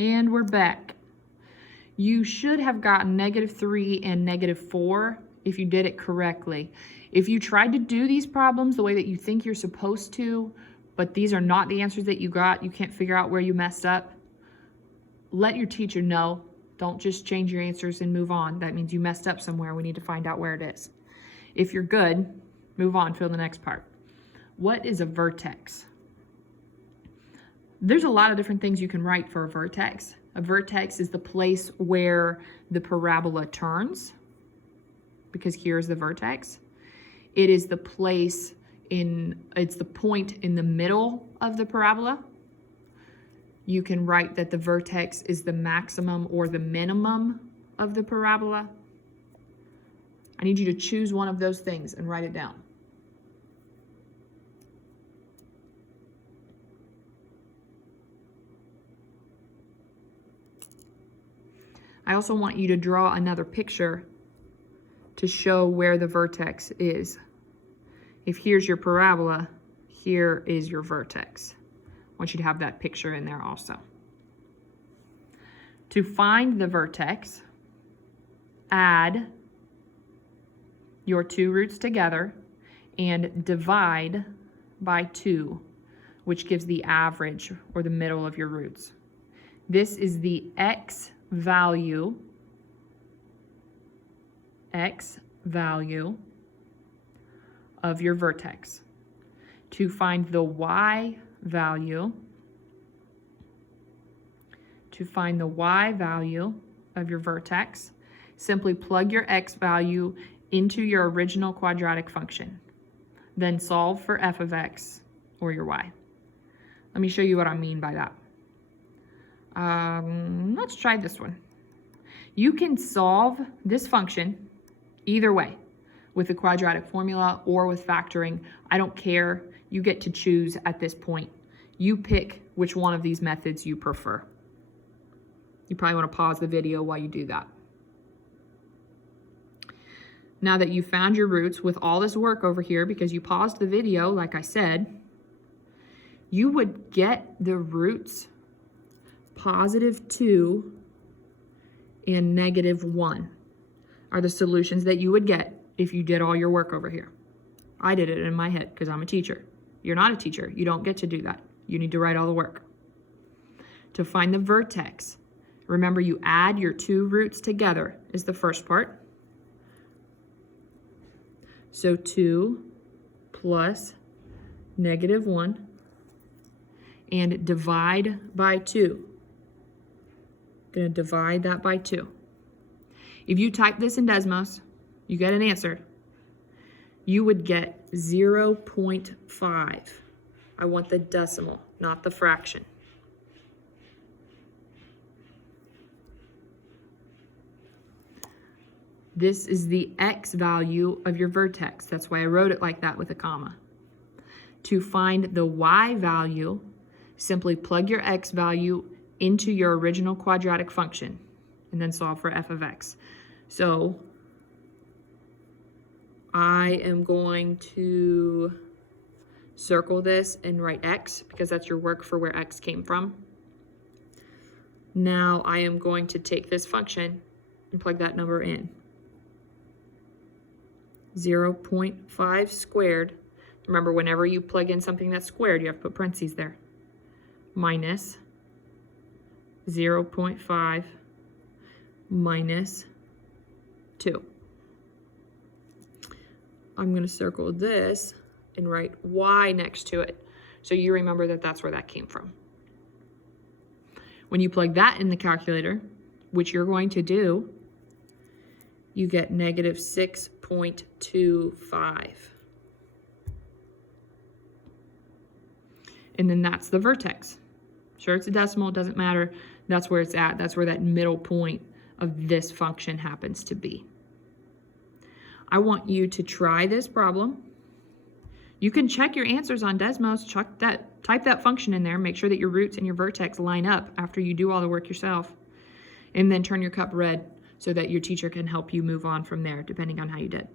And we're back. You should have gotten -3 and -4 if you did it correctly. If you tried to do these problems the way that you think you're supposed to, but these are not the answers that you got, you can't figure out where you messed up, let your teacher know. Don't just change your answers and move on. That means you messed up somewhere. We need to find out where it is. If you're good, move on, fill the next part. What is a vertex? There's a lot of different things you can write for a vertex. A vertex is the place where the parabola turns, because here's the vertex. It is the place it's the point in the middle of the parabola. You can write that the vertex is the maximum or the minimum of the parabola. I need you to choose one of those things and write it down. I also want you to draw another picture to show where the vertex is. If here's your parabola, here is your vertex. I want you to have that picture in there also. To find the vertex, add your two roots together and divide by 2, which gives the average or the middle of your roots. This is the x value of your vertex. To find the y value, of your vertex, simply plug your x value into your original quadratic function. Then solve for f of x or your y. Let me show you what I mean by that. Let's try this one. You can solve this function either way, with the quadratic formula or with factoring. I don't care. You get to choose at this point. You pick which one of these methods you prefer. You probably want to pause the video while you do that. Now that you found your roots with all this work over here, because you paused the video, like I said, you would get the roots +2 and -1 are the solutions that you would get if you did all your work over here. I did it in my head because I'm a teacher. You're not a teacher. You don't get to do that. You need to write all the work. To find the vertex, remember you add your two roots together is the first part. So 2 plus -1 and divide by 2. Going to divide that by 2. If you type this in Desmos, you get an answer. You would get 0.5. I want the decimal, not the fraction. This is the x value of your vertex. That's why I wrote it like that with a comma. To find the y value, simply plug your x value into your original quadratic function and then solve for f of x. So I am going to circle this and write x because that's your work for where x came from. Now I am going to take this function and plug that number in. 0.5 squared. Remember, whenever you plug in something that's squared, you have to put parentheses there. Minus 0.5 minus 2. I'm going to circle this and write y next to it so you remember that that's where that came from. When you plug that in the calculator, which you're going to do, you get -6.25. And then that's the vertex. Sure, it's a decimal, it doesn't matter. That's where it's at. That's where that middle point of this function happens to be. I want you to try this problem. You can check your answers on Desmos. Type that function in there. Make sure that your roots and your vertex line up after you do all the work yourself. And then turn your cup red so that your teacher can help you move on from there, depending on how you did.